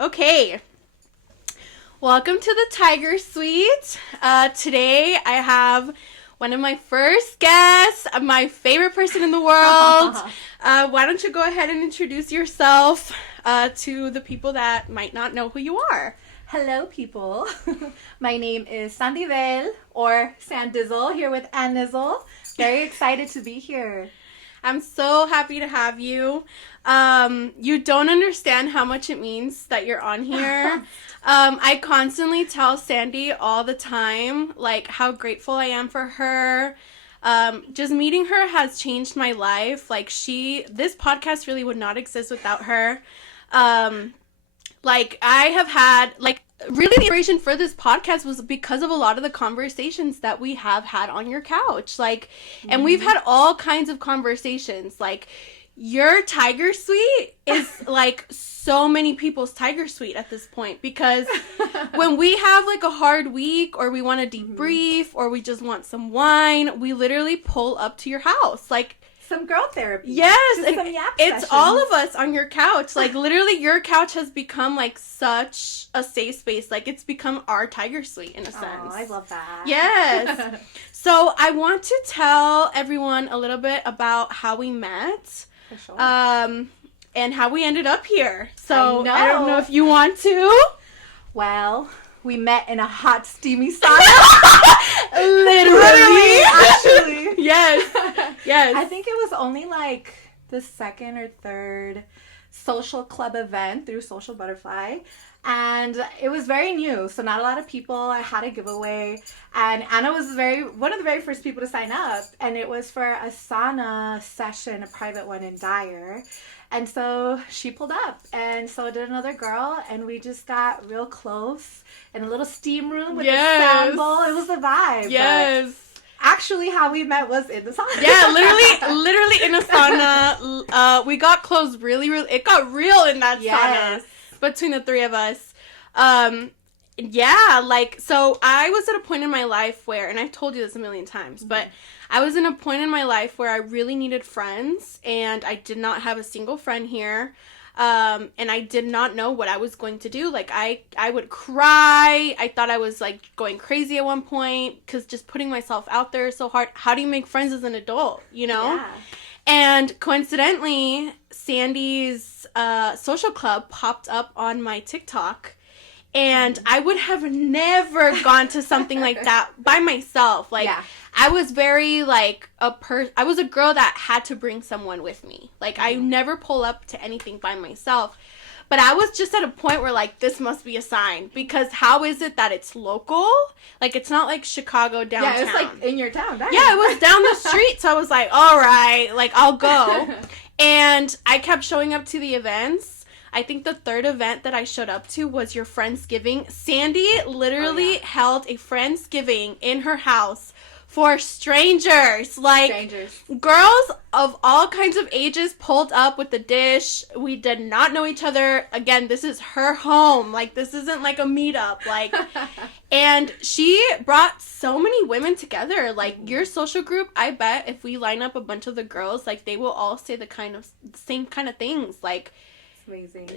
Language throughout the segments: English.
Okay. Welcome to the Tiger Suite. Today I have one of my first guests, my favorite person in the world. Why don't you go ahead and introduce yourself to the people that might not know who you are? Hello, people. My name is Sandi or Sandizzle, here with Ann Nizzle. Very excited to be here. I'm so happy to have you. You don't understand how much it means that you're on here. I constantly tell Sandi all the time, like, how grateful I am for her. Just meeting her has changed my life. Like, this podcast really would not exist without her. I have had, really the inspiration for this podcast was because of a lot of the conversations that we have had on your couch. And we've had all kinds of conversations. Your Tiger Suite is so many people's Tiger Suite at this point, because when we have a hard week or we want to debrief or we just want some wine, we literally pull up to your house. Some girl therapy. Yes, just some yap it's sessions. all of us on your couch. Literally, your couch has become such a safe space. It's become our Tiger Suite in a sense. Oh, I love that. Yes. So I want to tell everyone a little bit about how we met. For sure. And how we ended up here. So I don't know if you want to. Well, we met in a hot, steamy sauna. Literally. Actually. Yes. Yes. I think it was only the second or third social club event through Social Butterfly. And it was very new, so not a lot of people. I had a giveaway, and Anna was one of the very first people to sign up, and it was for a sauna session, a private one in Dyer. And so she pulled up, and so did another girl, and we just got real close in a little steam room with a sand bowl. It was a vibe. Yes. But actually, how we met was in the sauna. Yeah, literally in a sauna. We got close really, it got real in that sauna between the three of us. So I was at a point in my life where, and I've told you this a million times, but I was in a point in my life where I really needed friends, and I did not have a single friend here. And I did not know what I was going to do. I would cry. I thought I was going crazy at one point, because just putting myself out there is so hard. How do you make friends as an adult, you know? Yeah. And coincidentally, Sandi's social club popped up on my TikTok, and I would have never gone to something like that by myself. I was very I was a girl that had to bring someone with me. I never pull up to anything by myself. But I was just at a point where this must be a sign, because how is it that it's local? It's not Chicago downtown. Yeah, it's in your town. Yeah, it was down the street. So I was all right, I'll go. And I kept showing up to the events. I think the third event that I showed up to was your Friendsgiving. Sandi literally held a Friendsgiving in her house for strangers. Girls of all kinds of ages pulled up with the dish. We did not know each other. Again, this is her home. This isn't a meetup. And she brought so many women together. Your social group, I bet if we line up a bunch of the girls, they will all say the same kind of things. Amazing.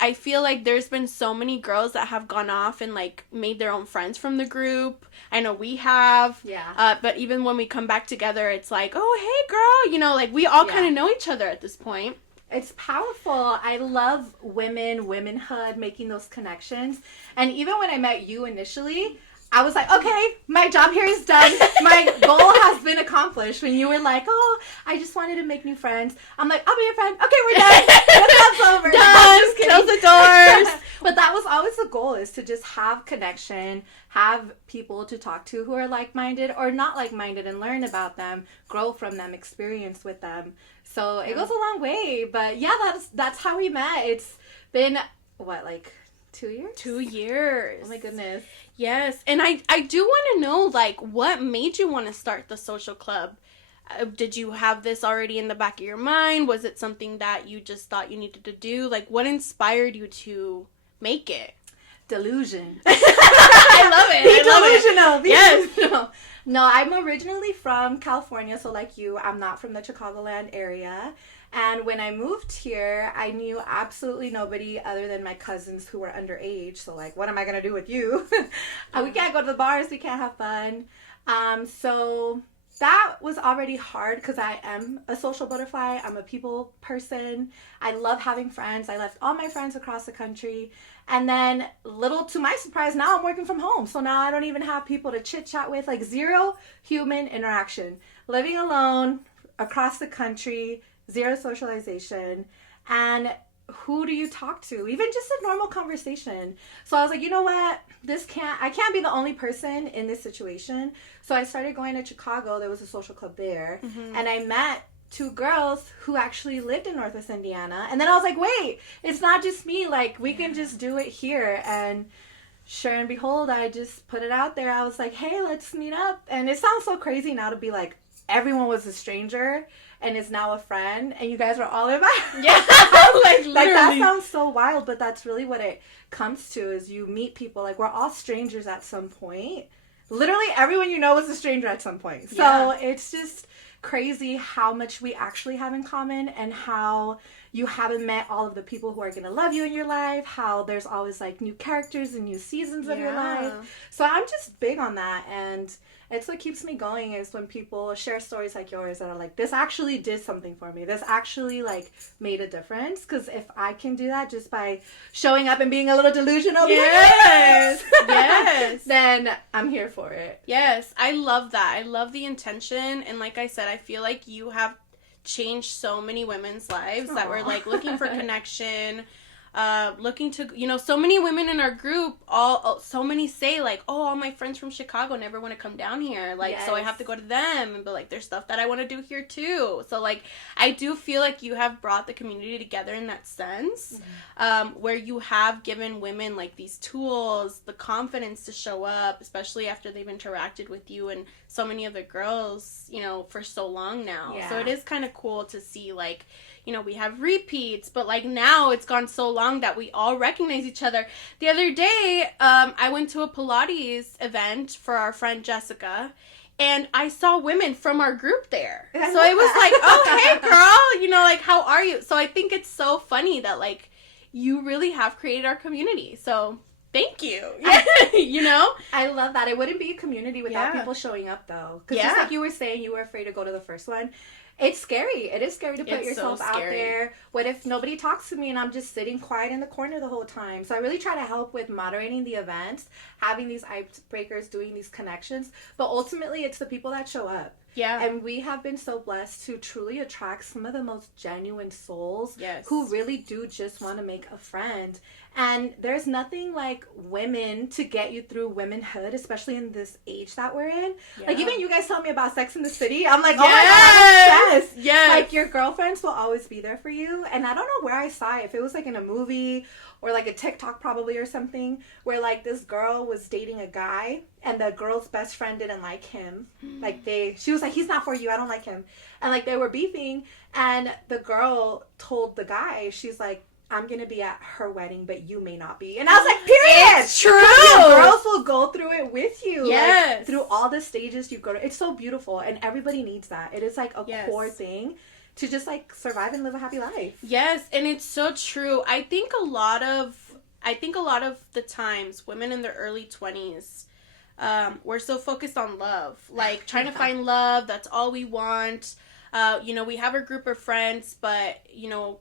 I feel there's been so many girls that have gone off and made their own friends from the group. I know we have. Yeah. But even when we come back together, it's oh, hey girl, we all kind of know each other at this point. It's powerful. I love womanhood, making those connections. And even when I met you initially, I was okay, my job here is done. My goal has been accomplished. When you were oh, I just wanted to make new friends. I'm I'll be your friend. Okay, we're done. That's over. Done. Close the doors. But that was always the goal, is to just have connection, have people to talk to who are like-minded or not like-minded, and learn about them, grow from them, experience with them. So it goes a long way. But yeah, that's how we met. It's been, 2 years? 2 years. Oh my goodness. Yes. And I do want to know, what made you want to start the social club? Did you have this already in the back of your mind? Was it something that you just thought you needed to do? What inspired you to make it? Delusion. I love it. Be delusional. Yes. Delusional. No, I'm originally from California, so like you, I'm not from the Chicagoland area. And when I moved here, I knew absolutely nobody other than my cousins who were underage. So, like, what am I going to do with you? We can't go to the bars. We can't have fun. So that was already hard because I am a social butterfly. I'm a people person. I love having friends. I left all my friends across the country. And then, little to my surprise, now I'm working from home. So now I don't even have people to chit chat with, like zero human interaction. Living alone across the country, zero socialization. And who do you talk to? Even just a normal conversation. So I was like, you know what? I can't be the only person in this situation. So I started going to Chicago. There was a social club there. Mm-hmm. And I met 2 girls who actually lived in Northwest Indiana. And then I was like, wait, it's not just me. Like, we can just do it here. And sure and behold, I just put it out there. I was like, hey, let's meet up. And it sounds so crazy now to be like, everyone was a stranger and is now a friend, and you guys are all in my like that sounds so wild, but that's really what it comes to, is you meet people. Like, we're all strangers at some point. Literally everyone you know is a stranger at some point. So it's just crazy how much we actually have in common, and how you haven't met all of the people who are going to love you in your life, how there's always like new characters and new seasons of your life. So I'm just big on that, and it's what keeps me going, is when people share stories like yours that are like, this actually did something for me. This actually like made a difference. Because if I can do that just by showing up and being a little delusional, yes, then I'm here for it. Yes, I love that. I love the intention. And like I said, I feel like you have changed so many women's lives that were like looking for connection, looking to, so many women in our group, so many say like, oh, all my friends from Chicago never want to come down here, like, so I have to go to them, but like there's stuff that I want to do here too. So like I do feel like you have brought the community together in that sense, where you have given women like these tools, the confidence to show up, especially after they've interacted with you and so many other girls, for so long now. So it is kind of cool to see, like, we have repeats, but like now it's gone so long that we all recognize each other. The other day, I went to a Pilates event for our friend Jessica, and I saw women from our group there. So it was like, oh, hey girl, like, how are you? So I think it's so funny that like you really have created our community. So thank you. I love that. It wouldn't be a community without people showing up, though. Because just like you were saying, you were afraid to go to the first one. It's scary. It is scary to put yourself out there. What if nobody talks to me and I'm just sitting quiet in the corner the whole time? So I really try to help with moderating the events, having these icebreakers, doing these connections. But ultimately, it's the people that show up. Yeah. And we have been so blessed to truly attract some of the most genuine souls who really do just want to make a friend. And there's nothing like women to get you through womanhood, especially in this age that we're in. Yeah. Like, even you guys tell me about Sex in the City. I'm like, oh my God, I'm obsessed. Yes. Like, your girlfriends will always be there for you. And I don't know where I saw it. If it was like in a movie or like a TikTok probably or something, where like this girl was dating a guy and the girl's best friend didn't like him. Like, she was like, he's not for you. I don't like him. And like they were beefing, and the girl told the guy, she's like, I'm going to be at her wedding, but you may not be. And I was like, period. It's true. Girls will go through it with you. Yes. Like, through all the stages you go to. It's so beautiful. And everybody needs that. It is like a core thing to just like survive and live a happy life. Yes. And it's so true. I think a lot of the times women in their early 20s, we're so focused on love. Like, trying to find love. That's all we want. We have a group of friends, but,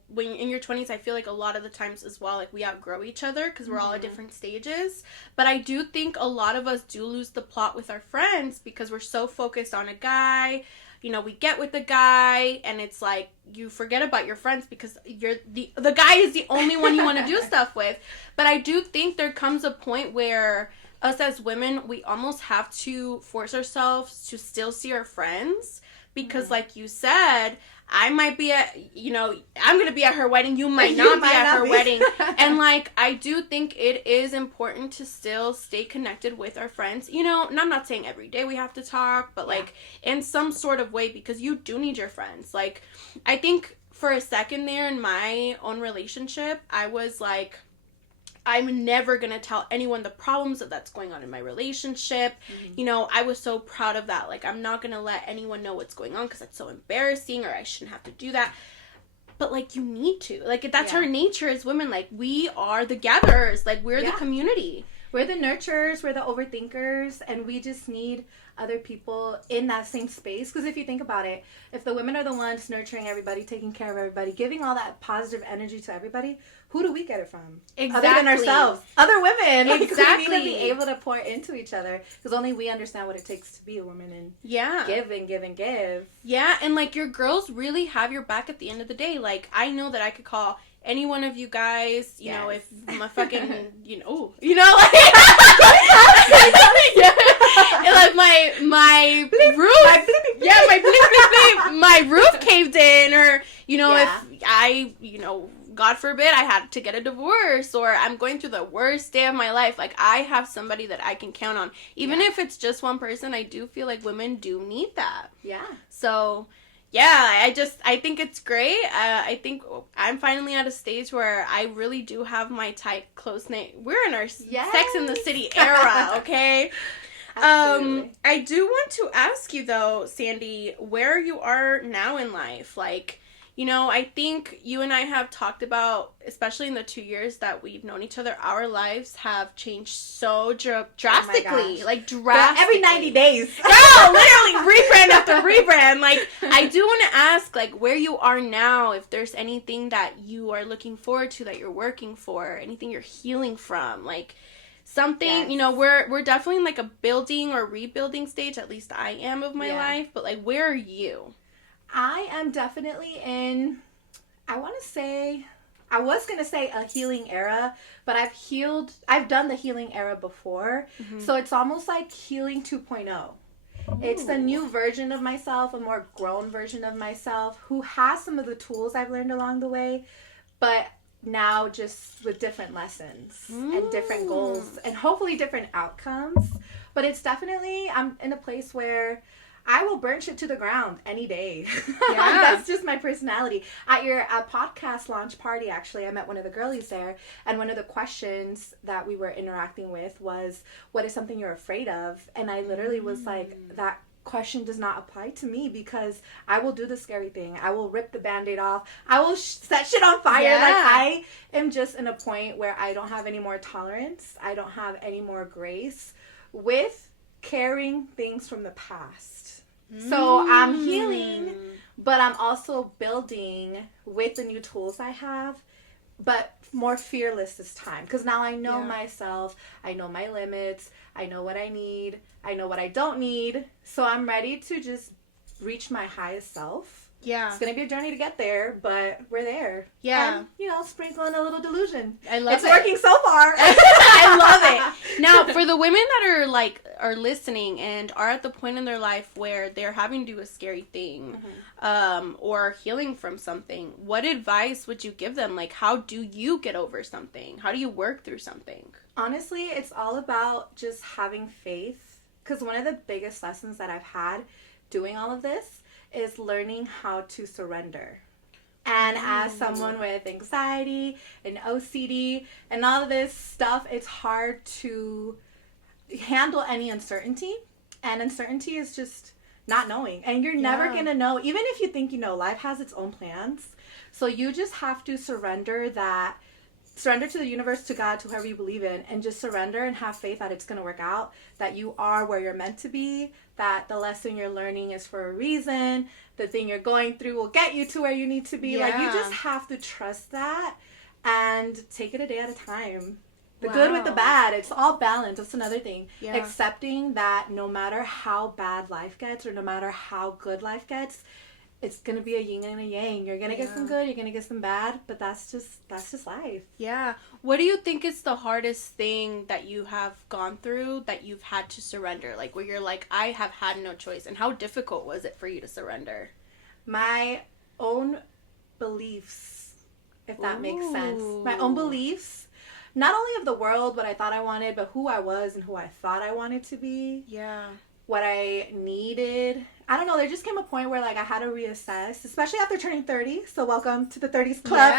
when in your 20s, I feel like a lot of the times as well, like, we outgrow each other because we're all at different stages. But I do think a lot of us do lose the plot with our friends because we're so focused on a guy. We get with the guy, and it's like, you forget about your friends because the guy is the only one you want to do stuff with. But I do think there comes a point where us as women, we almost have to force ourselves to still see our friends. Because like you said, I might be at, I'm going to be at her wedding. You might not be at her wedding. And like, I do think it is important to still stay connected with our friends. And I'm not saying every day we have to talk, but like in some sort of way, because you do need your friends. Like, I think for a second there in my own relationship, I was like, I'm never going to tell anyone the problems that's going on in my relationship. I was so proud of that. Like, I'm not going to let anyone know what's going on because that's so embarrassing, or I shouldn't have to do that. but, like, you need to. Like, that's Yeah. our nature as women. Like, we are the gatherers. Like, we're the community. We're the nurturers, we're the overthinkers, and we just need other people in that same space. Because if you think about it, if the women are the ones nurturing everybody, taking care of everybody, giving all that positive energy to everybody, who do we get it from? Exactly. Other than ourselves. Other women. Like, Exactly. we need to be able to pour into each other. Because only we understand what it takes to be a woman and give and give and give. Yeah, and, like, your girls really have your back at the end of the day. Like, I know that I could call any one of you guys, you know, if my fucking, like, and, like, my roof, my roof caved in, or, if I, God forbid, I had to get a divorce, or I'm going through the worst day of my life, like, I have somebody that I can count on. Even if it's just one person, I do feel like women do need that. Yeah. So, yeah, I think it's great. I think I'm finally at a stage where I really do have my tight, close-knit. We're in our Sex in the City era, okay? I do want to ask you, though, Sandi, where you are now in life. Like, I think you and I have talked about, especially in the 2 years that we've known each other, our lives have changed so drastically. Like, drastically. Every 90 days. No, literally, rebrand after rebrand. Like, I do want to ask, like, where you are now, if there's anything that you are looking forward to, that you're working for, anything you're healing from, like, something, we're definitely in, like, a building or rebuilding stage, at least I am, of my life, but, like, where are you? I am definitely in, I was going to say a healing era, but I've done the healing era before, so it's almost like healing 2.0. Ooh. It's the new version of myself, a more grown version of myself, who has some of the tools I've learned along the way, but now just with different lessons and different goals, and hopefully different outcomes, but it's definitely, I'm in a place where I will burn shit to the ground any day. Yeah. That's just my personality. At your podcast launch party, actually, I met one of the girlies there, and one of the questions that we were interacting with was, what is something you're afraid of? And I literally was like, that question does not apply to me, because I will do the scary thing. I will rip the Band-Aid off. I will set shit on fire. Yeah. Like, I am just in a point where I don't have any more tolerance. I don't have any more grace with carrying things from the past. So I'm healing, but I'm also building with the new tools I have, but more fearless this time. Because now I know myself, I know my limits, I know what I need, I know what I don't need. So I'm ready to just reach my highest self. Yeah. It's going to be a journey to get there, but we're there. Yeah. And, sprinkling a little delusion. I love it. It's working so far. I love it. Now, for the women that are listening and are at the point in their life where they're having to do a scary thing, or healing from something, what advice would you give them? Like, how do you get over something? How do you work through something? Honestly, it's all about just having faith. Because one of the biggest lessons that I've had doing all of this is learning how to surrender. And as someone with anxiety and OCD and all of this stuff, it's hard to handle any uncertainty. And uncertainty is just not knowing. And you're never going to know, even if you think you know, life has its own plans. So you just have to surrender to the universe, to God, to whoever you believe in, and just surrender and have faith that it's going to work out, that you are where you're meant to be, that the lesson you're learning is for a reason, the thing you're going through will get you to where you need to be. Yeah. Like, you just have to trust that and take it a day at a time. The good with the bad, it's all balance. That's another thing. Yeah. Accepting that no matter how bad life gets or no matter how good life gets, it's going to be a yin and a yang. You're going to get some good, you're going to get some bad, but that's just life. Yeah. What do you think is the hardest thing that you have gone through that you've had to surrender? Like, where you're like, I have had no choice. And how difficult was it for you to surrender? My own beliefs, if that makes sense. My own beliefs. Not only of the world, what I thought I wanted, but who I was and who I thought I wanted to be. Yeah. What I needed. I don't know, there just came a point where, like, I had to reassess, especially after turning 30. So welcome to the 30s Club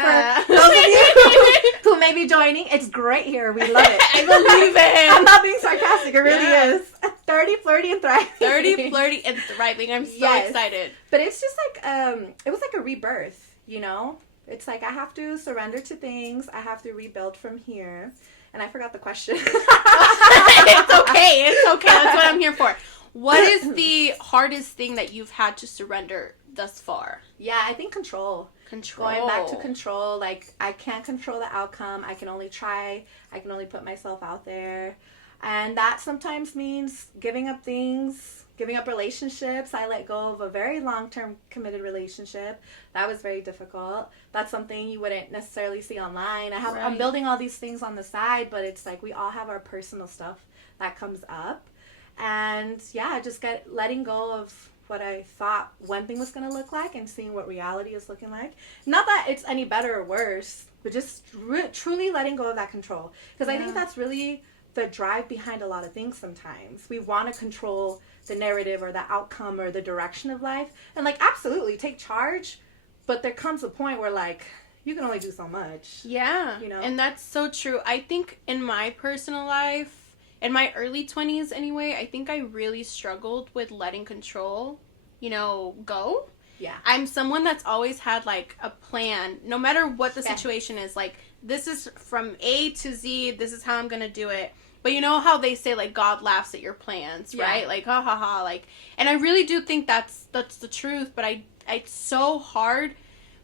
for those of you who may be joining. It's great here. We love it. I believe it. I'm not being sarcastic. It really is. 30, flirty, and thriving. 30, flirty, and thriving. I'm so excited. But it's just like, it was like a rebirth, It's like I have to surrender to things. I have to rebuild from here. And I forgot the question. It's okay. It's okay. That's what I'm here for. What is the hardest thing that you've had to surrender thus far? Yeah, I think control. Going back to control. Like, I can't control the outcome. I can only try. I can only put myself out there. And that sometimes means giving up things, giving up relationships. I let go of a very long-term committed relationship. That was very difficult. That's something you wouldn't necessarily see online. I'm building all these things on the side, but it's like we all have our personal stuff that comes up. And yeah, just letting go of what I thought one thing was going to look like and seeing what reality is looking like. Not that it's any better or worse, but just truly letting go of that control. Because I think that's really the drive behind a lot of things sometimes. We want to control the narrative or the outcome or the direction of life. And like, absolutely, take charge. But there comes a point where like, you can only do so much. Yeah. You know? And that's so true. I think in my personal life, in my early 20s anyway, I think I really struggled with letting control, go. Yeah. I'm someone that's always had, like, a plan, no matter what the situation is. Like, this is from A to Z, this is how I'm going to do it. But you know how they say, like, God laughs at your plans, right? Like, ha, ha, ha. Like, and I really do think that's the truth, but it's so hard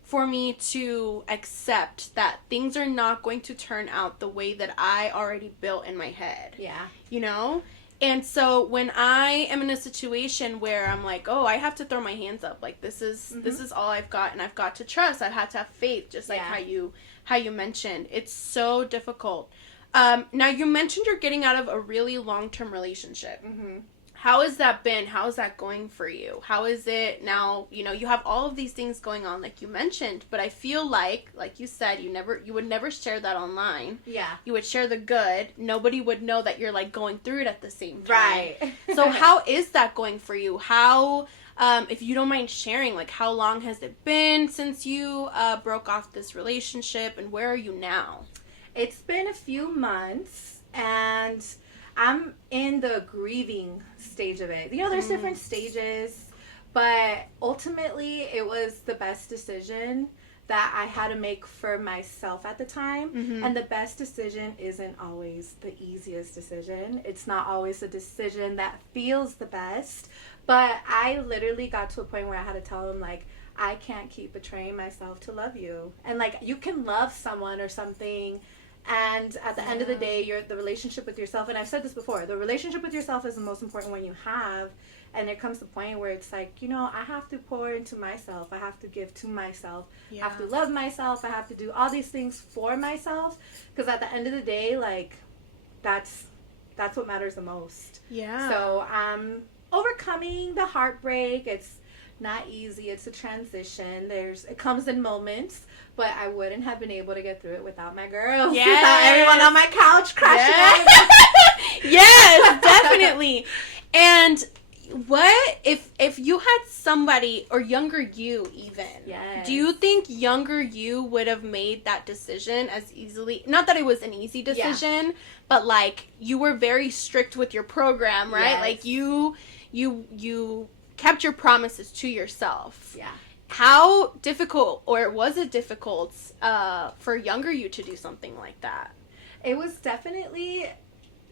for me to accept that things are not going to turn out the way that I already built in my head. Yeah. And so when I am in a situation where I'm like, oh, I have to throw my hands up. Like, this is all I've got, and I've got to trust. I've had to have faith, just like how you mentioned. It's so difficult. Now, you mentioned you're getting out of a really long-term relationship. Mm-hmm. How has that been? How is that going for you? How is it now? You have all of these things going on, like you mentioned, but I feel like you said, you would never share that online. Yeah. You would share the good. Nobody would know that you're like going through it at the same time. Right. So how is that going for you? How, if you don't mind sharing, like how long has it been since you broke off this relationship, and where are you now? It's been a few months, and I'm in the grieving stage of it. There's different stages, but ultimately it was the best decision that I had to make for myself at the time. Mm-hmm. And the best decision isn't always the easiest decision. It's not always a decision that feels the best. But I literally got to a point where I had to tell him, like, I can't keep betraying myself to love you. And, like, you can love someone or something, and at the end of the day, the relationship with yourself, and I've said this before, the relationship with yourself is the most important one you have, and there comes the point where it's like, I have to pour into myself, I have to give to myself, I have to love myself, I have to do all these things for myself, because at the end of the day, like, that's what matters the most. Yeah. So, overcoming the heartbreak, it's not easy. It's a transition. It comes in moments, but I wouldn't have been able to get through it without my girls. Yes. Without everyone on my couch crashing out. Yes, definitely. And what if you had somebody, or younger you even? Yes. Do you think younger you would have made that decision as easily? Not that it was an easy decision, but like you were very strict with your program, right? Yes. Like you kept your promises to yourself. Yeah. How difficult, or was it difficult for younger you to do something like that? It was definitely,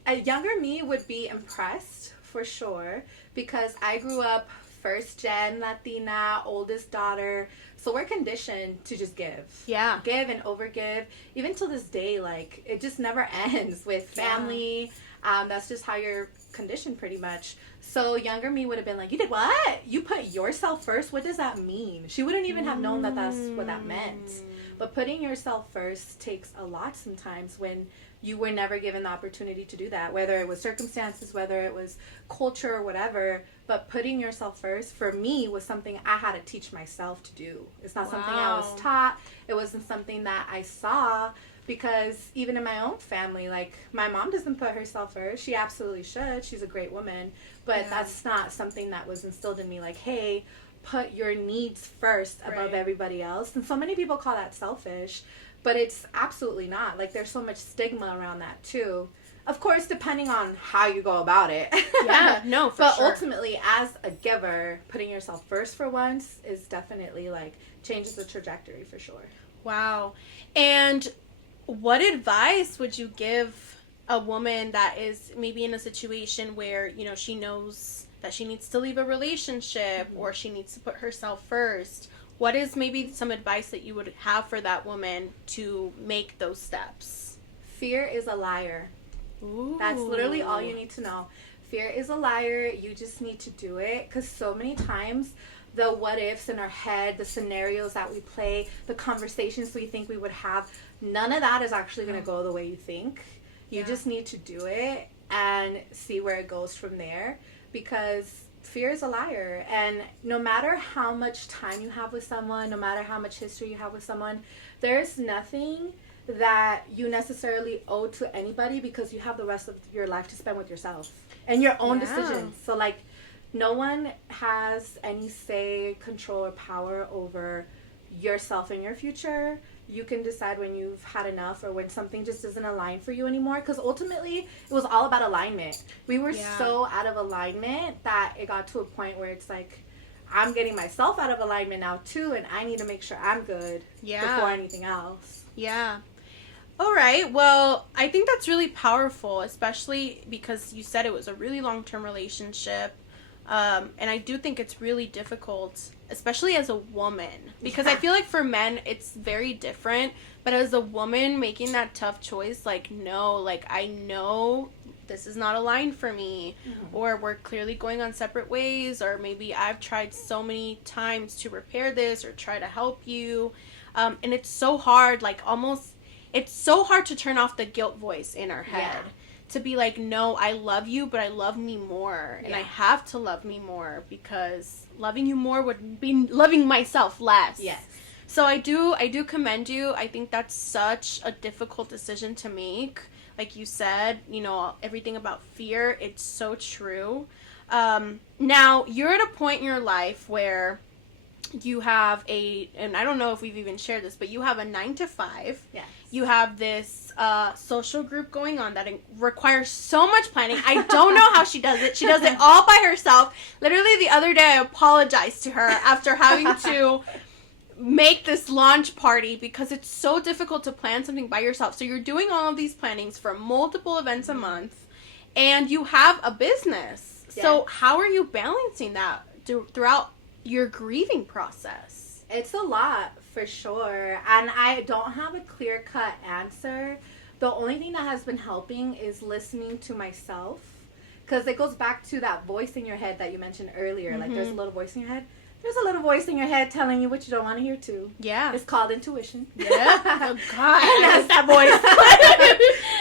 a younger me would be impressed for sure, because I grew up first gen Latina, oldest daughter, so we're conditioned to just give. Yeah. Give and overgive. Even till this day, like, it just never ends with family. That's just how you're conditioned pretty much. So younger me would have been like, you did what? You put yourself first? What does that mean? She wouldn't even have known that that's what that meant. But putting yourself first takes a lot sometimes when you were never given the opportunity to do that, whether it was circumstances, whether it was culture or whatever. But putting yourself first, for me, was something I had to teach myself to do. It's not something I was taught. It wasn't something that I saw. Because even in my own family, like, my mom doesn't put herself first. She absolutely should. She's a great woman. But that's not something that was instilled in me. Like, hey, put your needs first above everybody else. And so many people call that selfish. But it's absolutely not. Like, there's so much stigma around that, too. Of course, depending on how you go about it. Yeah, no, for but sure. ultimately, as a giver, putting yourself first for once is definitely, like, changes the trajectory for sure. Wow. And what advice would you give a woman that is maybe in a situation where, you know, she knows that she needs to leave a relationship or she needs to put herself first? What is maybe some advice that you would have for that woman to make those steps? Fear is a liar. Ooh. That's literally all you need to know. Fear is a liar. You just need to do it, because so many times the what ifs in our head, the scenarios that we play, the conversations we think we would have, none of that is actually going to go the way you think. You just need to do it and see where it goes from there, because fear is a liar. And no matter how much time you have with someone, no matter how much history you have with someone, there's nothing that you necessarily owe to anybody, because you have the rest of your life to spend with yourself and your own decisions. So like, no one has any say, control, or power over yourself and your future. You can decide when you've had enough, or when something just doesn't align for you anymore, because ultimately it was all about alignment. We were so out of alignment that it got to a point where it's like, I'm getting myself out of alignment now too, and I need to make sure I'm good before anything else. Yeah. All right. Well, I think that's really powerful, especially because you said it was a really long-term relationship. And I do think it's really difficult, especially as a woman, because I feel like for men, it's very different. But as a woman making that tough choice, like, no, like, I know this is not aligned for me, or we're clearly going on separate ways, or maybe I've tried so many times to repair this or try to help you. And it's so hard, like, almost, it's so hard to turn off the guilt voice in our head. Yeah. To be like, no, I love you, but I love me more. And I have to love me more, because loving you more would be loving myself less. Yes. So I do commend you. I think that's such a difficult decision to make. Like you said, you know, everything about fear, it's so true. Now, you're at a point in your life where you have and I don't know if we've even shared this, but you have a 9-to-5. Yes. You have this social group going on that requires so much planning. I don't know how she does it. She does it all by herself. Literally the other day I apologized to her after having to make this launch party, because it's so difficult to plan something by yourself. So you're doing all of these plannings for multiple events a month, and you have a business. Yeah. So how are you balancing that throughout your grieving process? It's a lot, for sure. And I don't have a clear-cut answer. The only thing that has been helping is listening to myself, because it goes back to that voice in your head that you mentioned earlier. Like, there's a little voice in your head. There's a little voice in your head telling you what you don't want to hear too. Yeah. It's called intuition. Yeah. Oh, God. And that voice.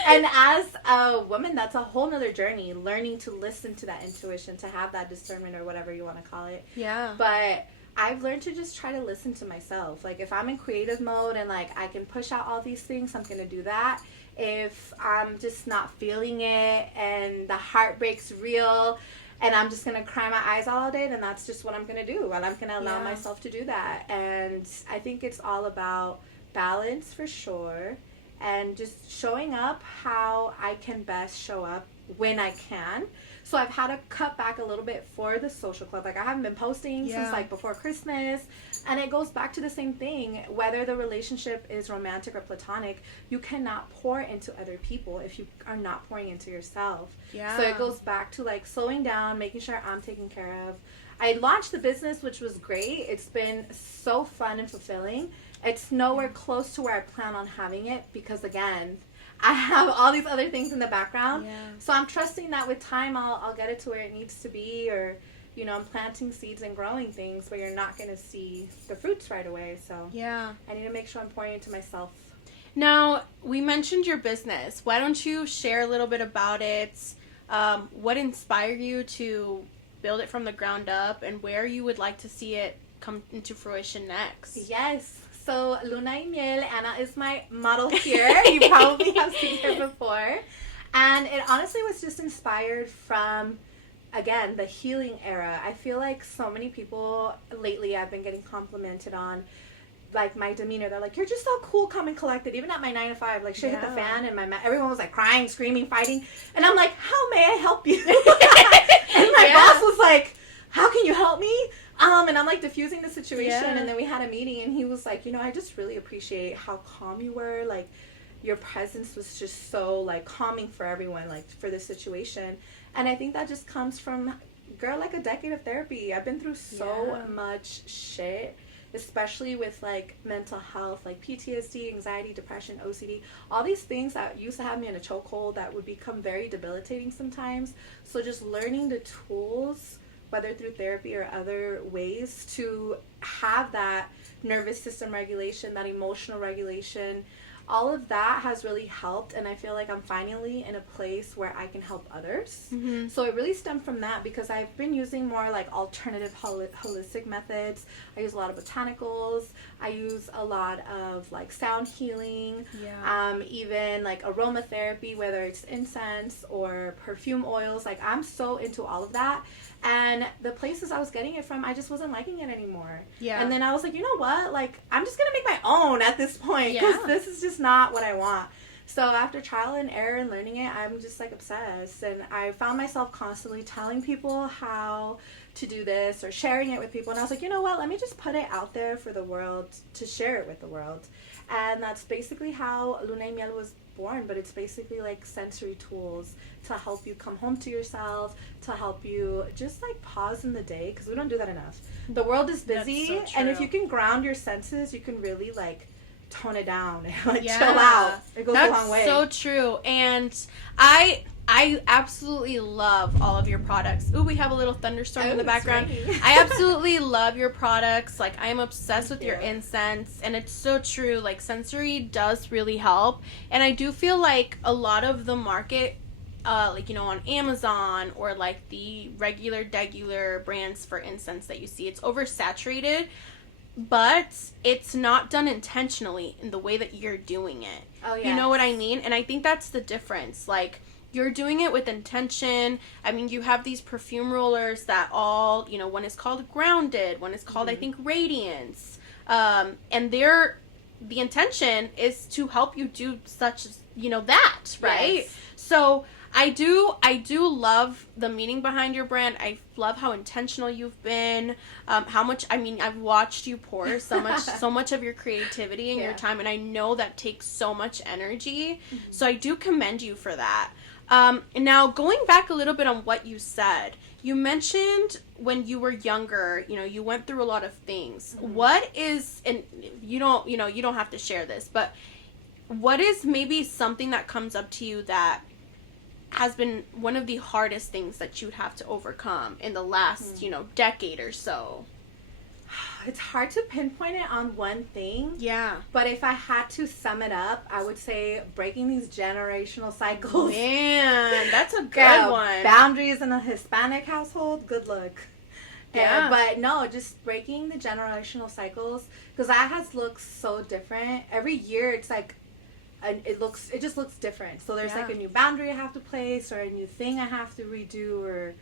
And as a woman, that's a whole nother journey, learning to listen to that intuition, to have that discernment, or whatever you want to call it. Yeah. But I've learned to just try to listen to myself. Like, if I'm in creative mode and, like, I can push out all these things, I'm going to do that. If I'm just not feeling it and the heartbreak's real and I'm just going to cry my eyes all day, then that's just what I'm going to do. And I'm going to allow myself to do that. And I think it's all about balance, for sure, and just showing up how I can best show up when I can. So I've had to cut back a little bit for the social club. Like, I haven't been posting since, like, before Christmas. And it goes back to the same thing. Whether the relationship is romantic or platonic, you cannot pour into other people if you are not pouring into yourself. Yeah. So it goes back to, like, slowing down, making sure I'm taken care of. I launched the business, which was great. It's been so fun and fulfilling. It's nowhere close to where I plan on having it, because, again, I have all these other things in the background. Yeah. So I'm trusting that with time I'll get it to where it needs to be, or, you know, I'm planting seeds and growing things where you're not going to see the fruits right away. So yeah, I need to make sure I'm pouring into myself. Now, we mentioned your business. Why don't you share a little bit about it? What inspired you to build it from the ground up, and where you would like to see it come into fruition next? Yes. So, Luna y Miel, Anna is my model here. You probably have seen her before. And it honestly was just inspired from, again, the healing era. I feel like so many people lately, I've been getting complimented on, like, my demeanor. They're like, you're just so cool, calm, and collected. Even at my 9-to-5, like, shit hit the fan, and everyone was, like, crying, screaming, fighting. And I'm like, how may I help you? And my boss was like, how can you help me? And I'm like diffusing the situation. Yeah. And then we had a meeting, and he was like, I just really appreciate how calm you were. Like, your presence was just so like calming for everyone, like for this situation. And I think that just comes from, girl, like a decade of therapy. I've been through so much shit, especially with like mental health, like PTSD, anxiety, depression, OCD, all these things that used to have me in a chokehold that would become very debilitating sometimes. So just learning the tools, whether through therapy or other ways, to have that nervous system regulation, that emotional regulation, all of that has really helped. And I feel like I'm finally in a place where I can help others. Mm-hmm. So it really stemmed from that, because I've been using more like alternative holistic methods. I use a lot of botanicals. I use a lot of like sound healing, even like aromatherapy, whether it's incense or perfume oils. Like, I'm so into all of that. And the places I was getting it from, I just wasn't liking it anymore. Yeah. And then I was like, you know what? Like, I'm just going to make my own at this point, because this is just not what I want. So after trial and error and learning it, I'm just like obsessed. And I found myself constantly telling people how to do this or sharing it with people. And I was like, you know what? Let me just put it out there for the world to share it with the world. And that's basically how Luna y Miel was born. But it's basically like sensory tools to help you come home to yourself, to help you just like pause in the day, because we don't do that enough. The world is busy, so and if you can ground your senses, you can really like tone it down and like chill out. It goes a long way. That's so true. And I absolutely love all of your products. Ooh, we have a little thunderstorm in the background. I absolutely love your products. Like, I am obsessed with your incense, and it's so true. Like, sensory does really help. And I do feel like a lot of the market, like, on Amazon or like the regular brands for incense that you see, it's oversaturated, but it's not done intentionally in the way that you're doing it. Oh, yeah. You know what I mean? And I think that's the difference. Like, you're doing it with intention. I mean, you have these perfume rollers that all, one is called Grounded, one is called, I think, Radiance. And the intention is to help you do such, that, right? Yes. So I do love the meaning behind your brand. I love how intentional you've been. How much, I've watched you pour so much of your creativity and your time, and I know that takes so much energy. Mm-hmm. So I do commend you for that. Now, going back a little bit on what you said, you mentioned when you were younger, you went through a lot of things. Mm-hmm. What is, and you don't have to share this, but what is maybe something that comes up to you that has been one of the hardest things that you'd have to overcome in the last, decade or so? It's hard to pinpoint it on one thing. Yeah. But if I had to sum it up, I would say breaking these generational cycles. Man, that's a good one. Boundaries in a Hispanic household, good luck. Yeah. But no, just breaking the generational cycles, because that has looked so different. Every year it's like, it just looks different. So there's like a new boundary I have to place, or a new thing I have to redo or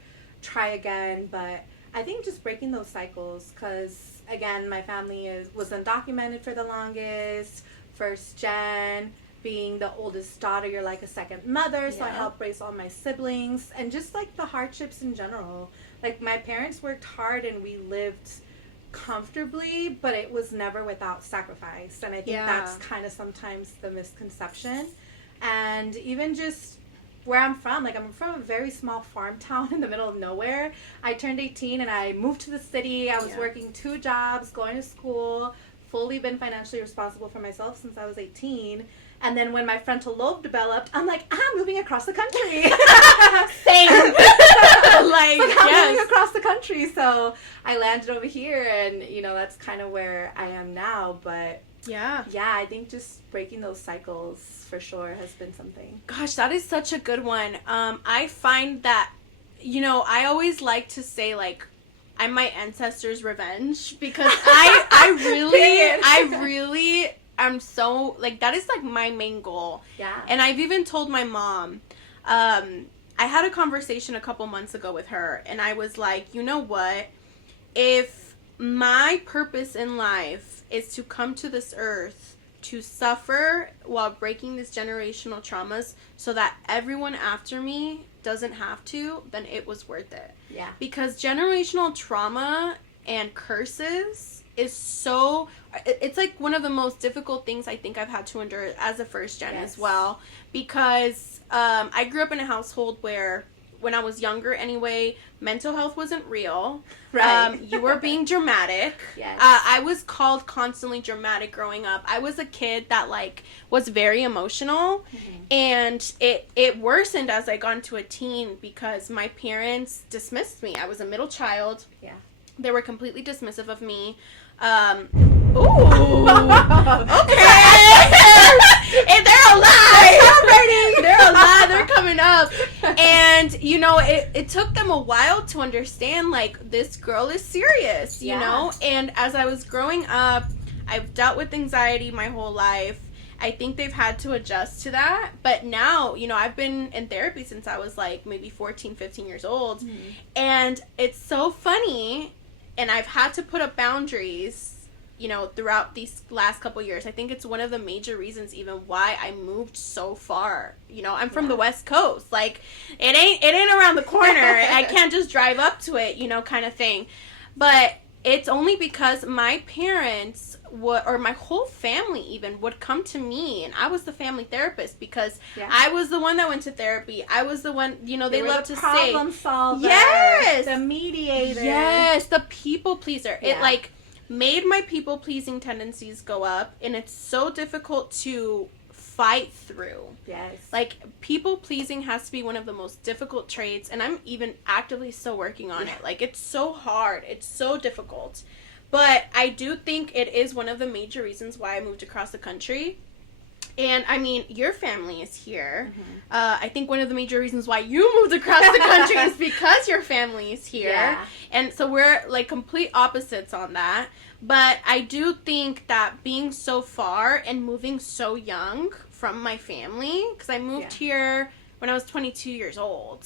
try again. But I think just breaking those cycles, because again, my family was undocumented for the longest, first gen, being the oldest daughter, you're like a second mother, so I helped raise all my siblings, and just like the hardships in general. Like, my parents worked hard and we lived comfortably, but it was never without sacrifice, and I think that's kind of sometimes the misconception. And even just where I'm from, like, I'm from a very small farm town in the middle of nowhere. I turned 18 and I moved to the city. I was working 2 jobs, going to school, fully been financially responsible for myself since I was 18. And then when my frontal lobe developed, I'm like, I'm moving across the country. Same. I'm moving across the country. So I landed over here, and, that's kind of where I am now. But yeah, I think just breaking those cycles for sure has been something. Gosh, that is such a good one. I find that, I always like to say, like, I'm my ancestors' revenge, because I really am so, like, that is like my main goal. Yeah. And I've even told my mom, I had a conversation a couple months ago with her, and I was like, you know what? If my purpose in life is to come to this earth to suffer while breaking these generational traumas so that everyone after me doesn't have to, then it was worth it. Yeah. Because generational trauma and curses is so, it's like one of the most difficult things I think I've had to endure as a first gen as well. Because I grew up in a household where, when I was younger anyway, mental health wasn't real. Right. You were being dramatic. Yes. I was called constantly dramatic growing up. I was a kid that, like, was very emotional. Mm-hmm. And it worsened as I got into a teen because my parents dismissed me. I was a middle child. Yeah. They were completely dismissive of me. Ooh. Okay. And they're alive. They're alive. They're coming up. And, you know, it took them a while to understand, like, this girl is serious, you know? And as I was growing up, I've dealt with anxiety my whole life. I think they've had to adjust to that. But now, you know, I've been in therapy since I was, like, maybe 14, 15 years old. Mm-hmm. And it's so funny. And I've had to put up boundaries, you know, throughout these last couple years. I think it's one of the major reasons even why I moved so far. You know, I'm from the West Coast. Like, it ain't around the corner. I can't just drive up to it, you know, kind of thing. But it's only because my parents or my whole family even would come to me, and I was the family therapist because I was the one that went to therapy. I was the one, you know, they love to say problem solver, the mediator, the people pleaser. It like made my people pleasing tendencies go up, and it's so difficult to fight through. Yes. Like, people pleasing has to be one of the most difficult traits, and I'm even actively still working on it. Like, it's so hard. It's so difficult. But I do think it is one of the major reasons why I moved across the country. And, I mean, your family is here. Mm-hmm. I think one of the major reasons why you moved across the country is because your family is here. Yeah. And so we're, like, complete opposites on that. But I do think that being so far and moving so young from my family, because I moved here when I was 22 years old,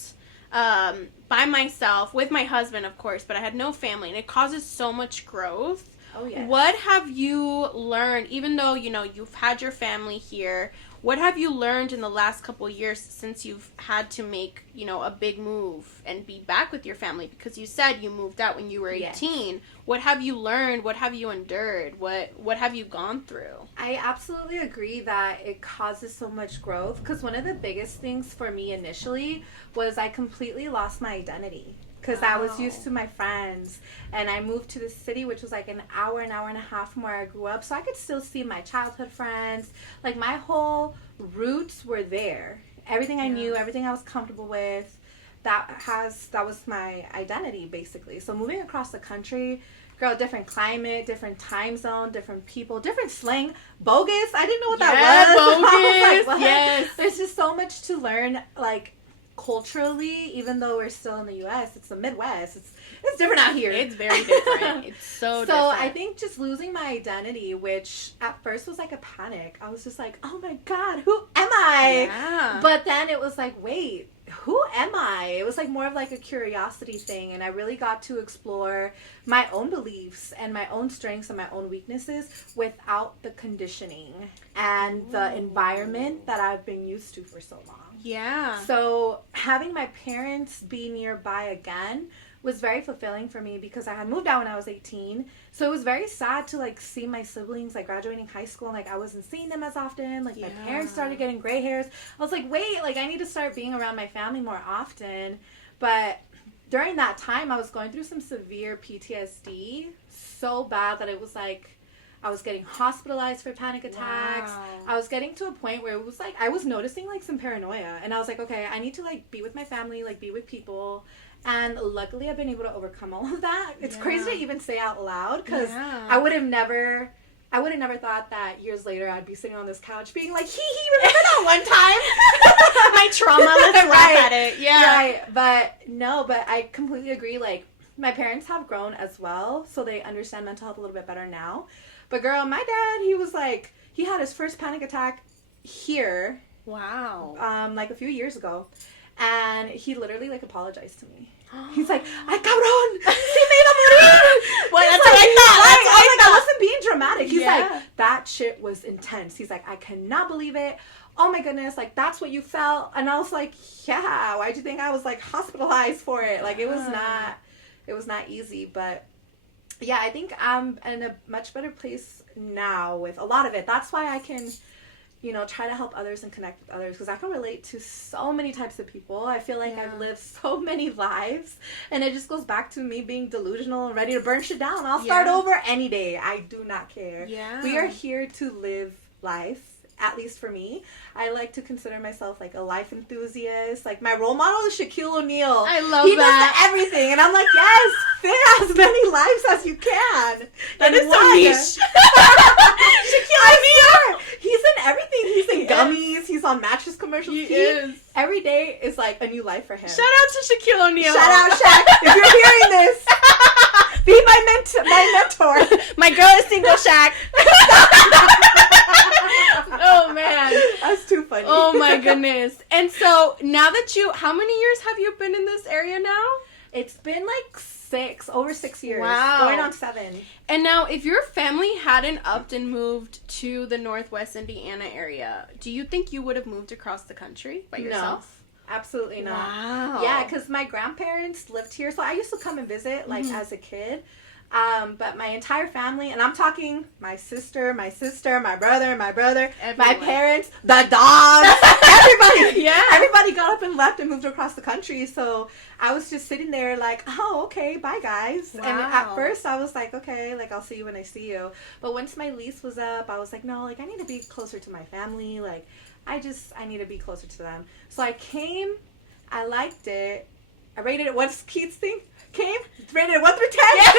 by myself, with my husband, of course, but I had no family, and it causes so much growth. Oh, yes. What have you learned, even though, you know, you've had your family here, what have you learned in the last couple of years since you've had to make, you know, a big move and be back with your family? Because you said you moved out when you were 18. Yes. What have you learned? What have you endured? What have you gone through? I absolutely agree that it causes so much growth, because one of the biggest things for me initially was I completely lost my identity. Because I was used to my friends, and I moved to the city, which was like an hour and a half from where I grew up, so I could still see my childhood friends. Like, my whole roots were there. Everything I knew, everything I was comfortable with, that was my identity, basically. So moving across the country, girl, different climate, different time zone, different people, different slang, bogus. I didn't know what that was. Bogus. I was like, yes. There's just so much to learn, like, culturally, even though we're still in the U.S., it's the Midwest. It's different out here. It's very different. It's so different. So I think just losing my identity, which at first was like a panic. I was just like, oh my God, who am I? Yeah. But then it was like, wait, who am I? It was like more of like a curiosity thing, and I really got to explore my own beliefs and my own strengths and my own weaknesses without the conditioning and the environment that I've been used to for so long. Yeah. So having my parents be nearby again was very fulfilling for me, because I had moved out when I was 18. So it was very sad to, like, see my siblings, like, graduating high school, and, like, I wasn't seeing them as often. Like, my parents started getting gray hairs. I was like, wait, like, I need to start being around my family more often. But during that time, I was going through some severe PTSD, so bad that it was, like, I was getting hospitalized for panic attacks. Wow. I was getting to a point where it was, like, I was noticing, like, some paranoia. And I was like, okay, I need to, like, be with my family, like, be with people. And luckily, I've been able to overcome all of that. It's crazy to even say out loud, because I would have never thought that years later I'd be sitting on this couch being like, remember that one time? My trauma, let's laugh at it. Yeah. Right. But I completely agree. Like, my parents have grown as well, so they understand mental health a little bit better now. But girl, my dad, he was like, he had his first panic attack here. Wow. Like a few years ago. And he literally, like, apologized to me. He's like, ay, cabrón, si me iba a Well, that's what I thought. Right. That's what I I thought. wasn't being dramatic. He's Yeah. like, that shit was intense. He's like, I cannot believe it. Oh my goodness, like that's what you felt. And I was like, yeah, why'd you think I was like hospitalized for it? Like it was not easy, but yeah, I think I'm in a much better place now with a lot of it. That's why I can, try to help others and connect with others, because I can relate to so many types of people. I feel like I've lived so many lives, and it just goes back to me being delusional and ready to burn shit down. I'll start over any day. I do not care. Yeah. We are here to live life. At least for me, I like to consider myself like a life enthusiast. Like my role model is Shaquille O'Neal. I love he that. does everything, and I'm like, yes, fit as many lives as you can. That is so niche. Shaquille O'Neal. He's in everything. He's in gummies. He's on mattress commercials. He is. Every day is like a new life for him. Shout out to Shaquille O'Neal. Shout out, Shaq. If you're hearing this, be my mentor. My girl is single, Shaq. Oh man, that's too funny. Oh my goodness. And so now that how many years have you been in this area now? It's been like over 6 years. Wow. Going on 7. And now if your family hadn't upped and moved to the Northwest Indiana area, do you think you would have moved across the country by yourself? No, absolutely not. Wow. Yeah, because my grandparents lived here, so I used to come and visit like as a kid. But my entire family, and I'm talking my sister, my brother, Everyone. my parents, the dogs, everybody. Yeah. Everybody got up and left and moved across the country. So I was just sitting there like, oh, okay, bye guys. Wow. And at first I was like, okay, like I'll see you when I see you. But once my lease was up, I was like, no, like I need to be closer to my family. Like I need to be closer to them. So I came, I liked it. I rated it, what's Keith's thing? Came, rated 1 through 10. Yeah.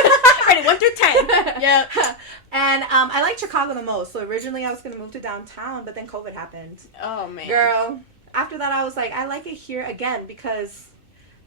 Rated 1 through 10. Yeah. And I like Chicago the most. So originally I was going to move to downtown, but then COVID happened. Oh man. Girl, after that I was like, I like it here again because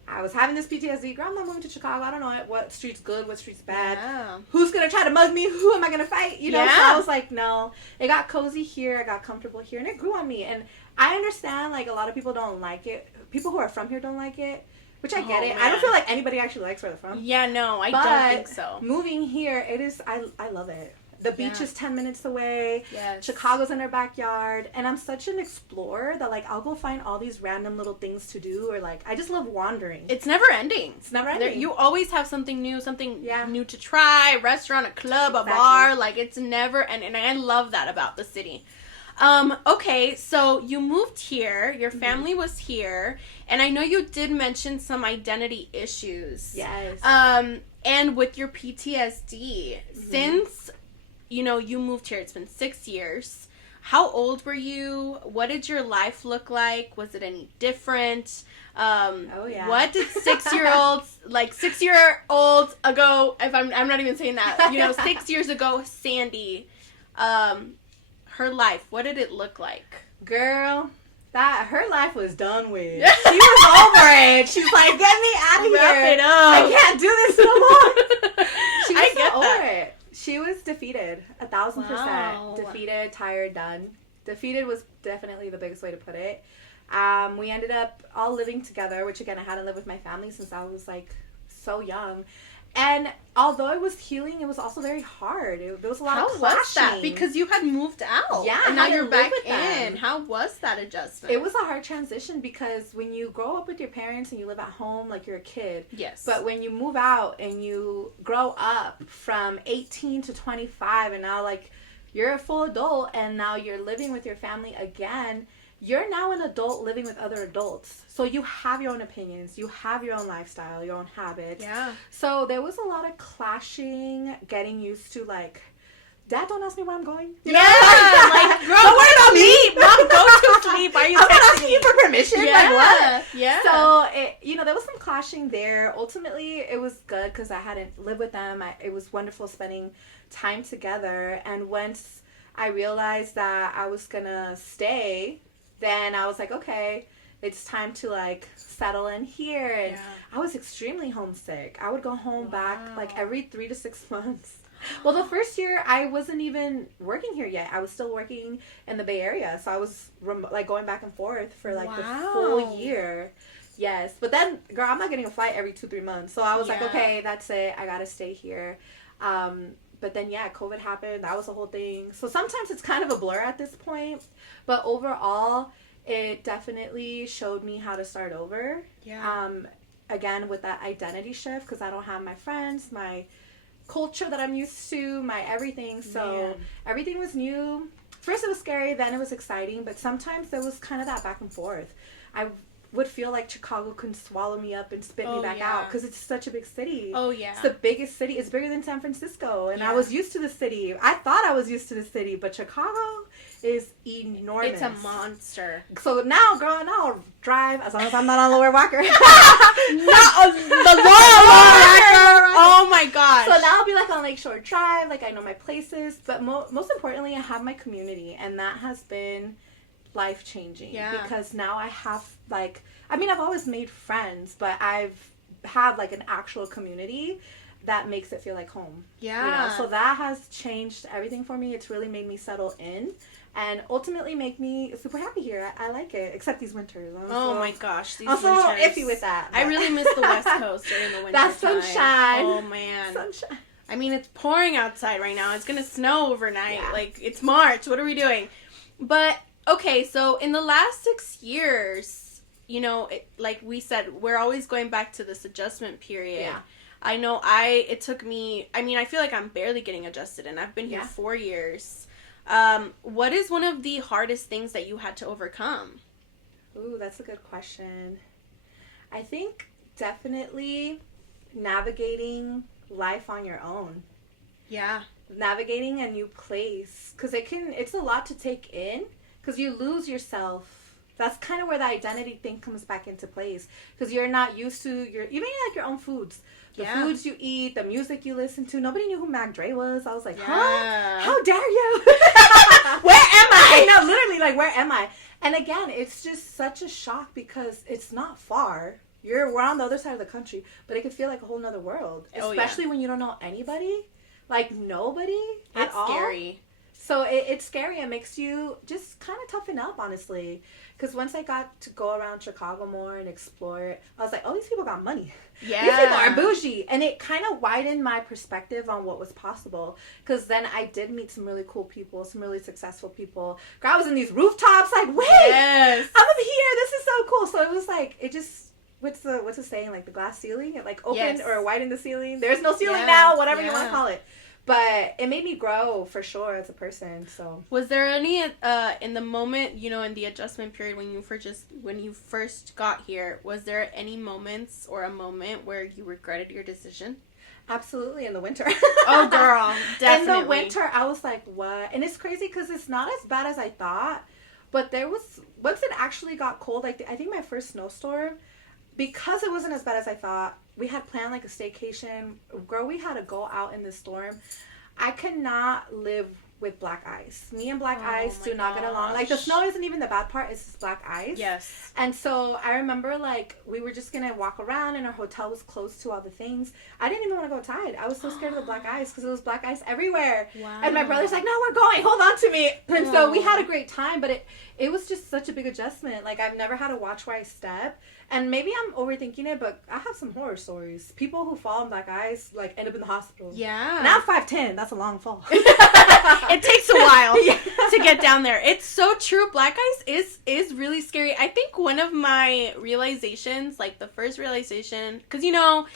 I was having this PTSD. Girl, I'm not moving to Chicago. I don't know what street's good, what street's bad. Yeah. Who's going to try to mug me? Who am I going to fight? You know, Yeah. so I was like, no. It got cozy here. I got comfortable here. And it grew on me. And I understand, like, a lot of people don't like it. People who are from here don't like it. Which I get it. Man. I don't feel like anybody actually likes where they're from. Yeah, no, I But don't think so. moving here, it is, I love it. The beach is 10 minutes away. Yes. Chicago's in our backyard. And I'm such an explorer that, like, I'll go find all these random little things to do. Or, like, I just love wandering. It's never ending. It's never ending. You always have something new, something Yeah. new to try, a restaurant, a club, a bar. Like, it's never ending. And I love that about the city. Okay, so you moved here, your family was here, and I know you did mention some identity issues. Yes. And with your PTSD, since, you moved here, it's been 6 years, how old were you? What did your life look like? Was it any different? Oh, yeah. What did 6-year-olds, 6 year olds ago, if I'm not even saying that, 6 years ago, Sandi, her life, what did it look like? Girl, her life was done with. She was over it. She's like, get me out of here. Wrap it up. I can't do this no more. She was I get so that. over it. She was defeated, 1,000%. Wow. Defeated, tired, done. Defeated was definitely the biggest way to put it. We ended up all living together, which again, I hadn't lived with my family since I was so young. And although it was healing, it was also very hard. There was a lot of clashing. How was that? Because you had moved out. Yeah, and now I had to you're live back with them. in. How was that adjustment? It was a hard transition because when you grow up with your parents and you live at home like you're a kid. Yes. But when you move out and you grow up from 18 to 25 and now you're a full adult and now you're living with your family again, you're now an adult living with other adults. So you have your own opinions. You have your own lifestyle, your own habits. Yeah. So there was a lot of clashing, getting used to Dad, don't ask me where I'm going. Girl, don't worry about me. Mom, go to sleep. Are you I'm not texting asking me? you for permission. Yeah. Like what? Yeah. So there was some clashing there. Ultimately, it was good because I hadn't lived with them. It was wonderful spending time together. And once I realized that I was gonna stay, then I was like, okay, it's time to settle in here. And I was extremely homesick. I would go home back every 3 to 6 months. Well, the first year I wasn't even working here yet. I was still working in the Bay Area, so I was going back and forth for the full year. Yes. But then, girl, I'm not getting a flight every 2-3 months. So I was like, Yeah. okay, that's it. I gotta stay here. But then, yeah, COVID happened. That was the whole thing. So sometimes it's kind of a blur at this point. But overall, it definitely showed me how to start over. Yeah. Again, with that identity shift, because I don't have my friends, my culture that I'm used to, my everything. So everything was new. First it was scary, then it was exciting. But sometimes there was kind of that back and forth. I would feel like Chicago couldn't swallow me up and spit me back out because it's such a big city. Oh, yeah. It's the biggest city. It's bigger than San Francisco. And Yeah. I was used to the city. I thought I was used to the city, but Chicago is enormous. It's a monster. So now, girl, now I'll drive as long as I'm not on Lower Walker. Not the Lower. Oh my gosh. So now I'll be like on Lakeshore Drive. Like I know my places. But most importantly, I have my community. And that has been life-changing. Yeah. Because now I have like, I mean, I've always made friends, but I've had like an actual community that makes it feel like home. Yeah. You know? So that has changed everything for me. It's really made me settle in and ultimately make me super happy here. I like it, except these winters. Oh my gosh, these I'm so winters. iffy with that. I really miss the West Coast during the winter That sunshine. Oh man. Sunshine. I mean, it's pouring outside right now. It's gonna snow overnight. Yeah. Like, it's March. What are we doing? But, okay, so in the last 6 years, you know, like we said, we're always going back to this adjustment period. Yeah. I know it took me, I mean, I feel like I'm barely getting adjusted, and I've been here 4 years. What is one of the hardest things that you had to overcome? Ooh, that's a good question. I think definitely navigating life on your own. Yeah. Navigating a new place. Because it's a lot to take in. Because you lose yourself. That's kind of where the identity thing comes back into place. Because you're not used to even like your own foods. The foods you eat, the music you listen to. Nobody knew who Mac Dre was. I was like, huh? How dare you? Where am I? No, literally, like, where am I? And again, it's just such a shock because it's not far. We're on the other side of the country, but it could feel like a whole nother world. Especially when you don't know anybody. Like, nobody at all. It's scary. So it's scary. It makes you just kind of toughen up, honestly. Because once I got to go around Chicago more and explore it, I was like, oh, these people got money. Yeah. These people are bougie. And it kind of widened my perspective on what was possible. Because then I did meet some really cool people, some really successful people. Girl, I was in these rooftops like, wait, Yes. I'm here. This is so cool. So it was like, it just... What's the saying? Like the glass ceiling? It like opened or widened the ceiling. There's no ceiling now, whatever you want to call it. But it made me grow for sure as a person. So was there any in the moment, you know, in the adjustment period when you first got here, was there any moments or a moment where you regretted your decision? Absolutely, in the winter. Oh, girl, definitely. In the winter, I was like, what? And it's crazy because it's not as bad as I thought. But there was, once it actually got cold, like I think my first snowstorm, because it wasn't as bad as I thought, we had planned like a staycation. Girl, we had to go out in the storm. I could not live with black ice. Me and black ice do not get along. Like the snow isn't even the bad part, it's just black ice. Yes. And so I remember like we were just gonna walk around and our hotel was close to all the things. I didn't even want to go outside. I was so scared of the black ice because it was black ice everywhere. Wow. And my brother's like, no, we're going, hold on to me. And so we had a great time, but it was just such a big adjustment. Like I've never had to watch where I step. And maybe I'm overthinking it, but I have some horror stories. People who fall in black ice, like, end up in the hospital. Yeah. Now I'm 5'10". That's a long fall. It takes a while to get down there. It's so true. Black ice is really scary. I think one of my realizations, like the first realization, because, you know,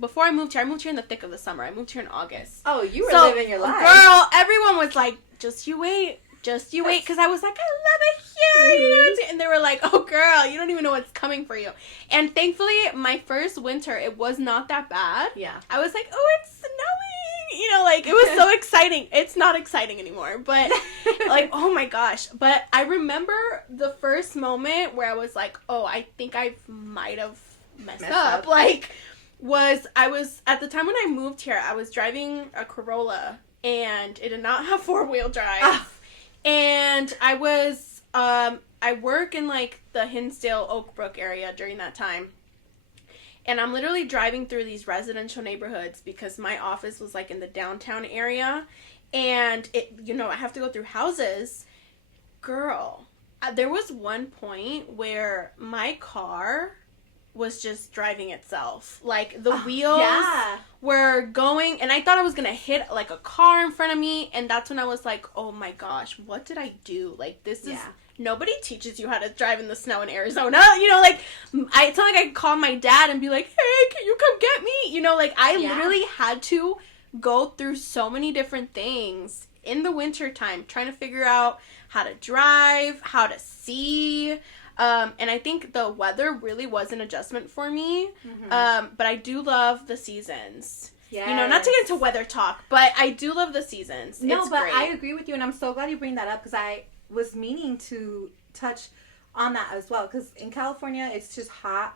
before I moved here in the thick of the summer. I moved here in August. Oh, you were living your life. Girl, everyone was like, just you wait. Just you wait, because I was like, I love it here, you know, and they were like, oh, girl, you don't even know what's coming for you. And thankfully, my first winter, it was not that bad. Yeah. I was like, oh, it's snowing, you know, like, it was so exciting. It's not exciting anymore, but, like, oh, my gosh. But I remember the first moment where I was like, oh, I think I might have messed up. Like, at the time when I moved here, I was driving a Corolla, and it did not have four-wheel drive. And I was, I work in, like, the Hinsdale, Oakbrook area during that time. And I'm literally driving through these residential neighborhoods because my office was, like, in the downtown area. And, I have to go through houses. Girl, There was one point where my car was just driving itself. Like, the wheels were going, and I thought I was gonna hit, like, a car in front of me, and that's when I was like, oh my gosh, what did I do? Like, this is, nobody teaches you how to drive in the snow in Arizona, you know, like, it's not like I could call my dad and be like, hey, can you come get me? You know, like, I literally had to go through so many different things in the winter time, trying to figure out how to drive, how to see. And I think the weather really was an adjustment for me. But I do love the seasons. Yes. You know, not to get into weather talk, but I do love the seasons. No, it's but great. I agree with you, and I'm so glad you bring that up because I was meaning to touch on that as well. Because in California, it's just hot,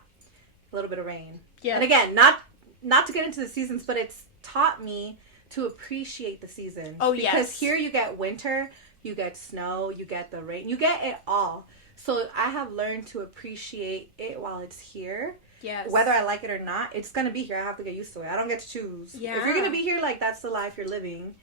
a little bit of rain. Yeah. And again, not to get into the seasons, but it's taught me to appreciate the seasons. Oh, yes. Because here you get winter, you get snow, you get the rain, you get it all. So I have learned to appreciate it while it's here. Yes. Whether I like it or not, it's going to be here. I have to get used to it. I don't get to choose. Yeah. If you're going to be here, like, that's the life you're living.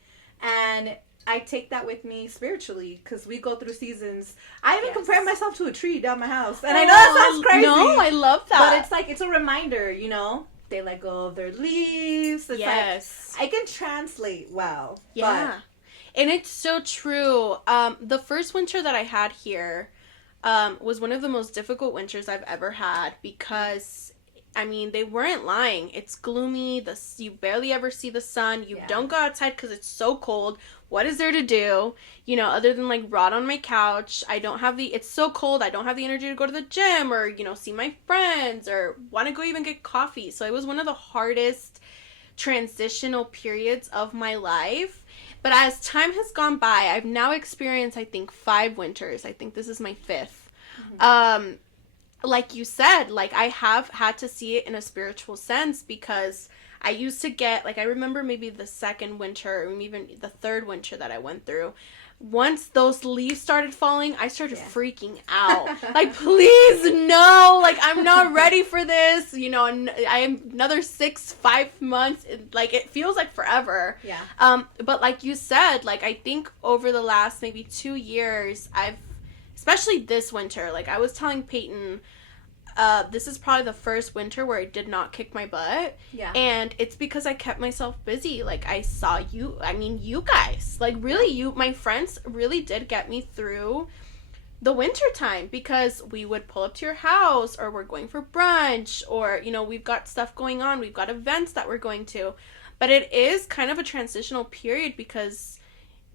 And I take that with me spiritually because we go through seasons. I even compare myself to a tree down my house. And I know that sounds crazy. No, I love that. But it's like, it's a reminder, you know? They let go of their leaves. It's like, I can translate well. Yeah. And it's so true. The first winter that I had here was one of the most difficult winters I've ever had because, I mean, they weren't lying. It's gloomy. You barely ever see the sun. You don't go outside because it's so cold. What is there to do? You know, other than, like, rot on my couch. It's so cold. I don't have the energy to go to the gym or, you know, see my friends or want to go even get coffee. So it was one of the hardest transitional periods of my life. But as time has gone by, I've now experienced, I think, 5 winters. I think this is my 5th. Like you said, like, I have had to see it in a spiritual sense because I used to get, like, I remember maybe the second winter or even the third winter that I went through. Once those leaves started falling, I started freaking out. Like, please, no. Like, I'm not ready for this. You know, I'm another 5 months. Like, it feels like forever. Yeah. But like you said, like, I think over the last maybe 2 years, especially this winter, like, I was telling Peyton, this is probably the first winter where I did not kick my butt. Yeah. And it's because I kept myself busy. Like, I saw you guys. Like, really, my friends really did get me through the winter time because we would pull up to your house or we're going for brunch or, you know, we've got stuff going on. We've got events that we're going to. But it is kind of a transitional period because,